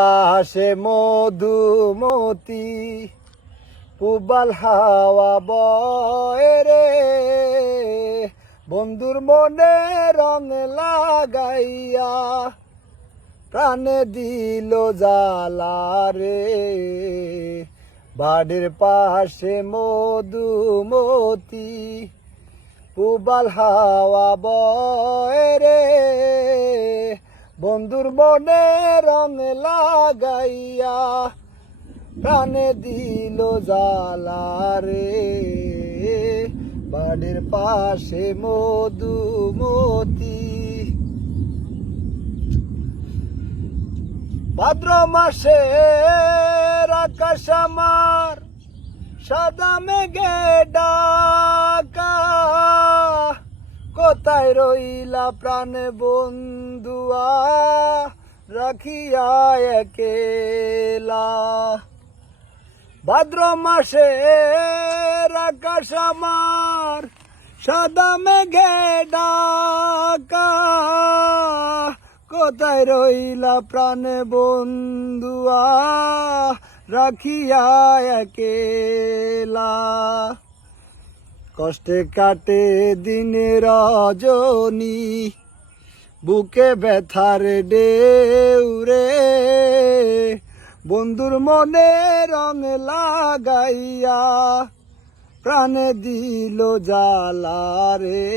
আসে মধুমতি পুবাল হাওয়া বয় রে, বন্ধুর মনে রং লাগাইয়া প্রাণে দিল জ্বালা রে। বাড়ির পাশে মধুমতি পুবাল হাওয়া বয় রে, বন্ধুর মনে রং লাগাইয়া প্রাণে দিল জ্বালা রে। বাড়ির পাশে মধুমতি। ভাদ্র মাসে আকাশ আমার সাদা মেঘে ঢাকা, কোথায় রইলা প্রাণ বন্ধুয়া রাখিয়া একেলা। ভাদ্র মাসে আকাশ আমার সাদা মেঘে ঢাকা, কোথায় রইলা প্রাণ বন্ধুয়া রাখিয়া একেলা। কষ্টে কাটে দিনে রজনী, বুকে ব্যথার ঢেউ রে, বন্ধুর মনে রং লাগাইয়া প্রাণে দিল জ্বালা রে।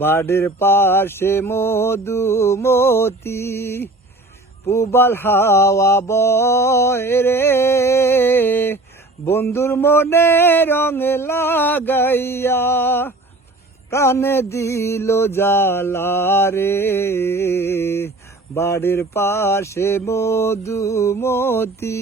বাড়ির পাশে মধুমতি পুবাল হাওয়া বয় রে, বন্ধুর মনে রং লাগাইয়া প্রাণে দিল জ্বালা রে। বাড়ির পাশে মধুমতি।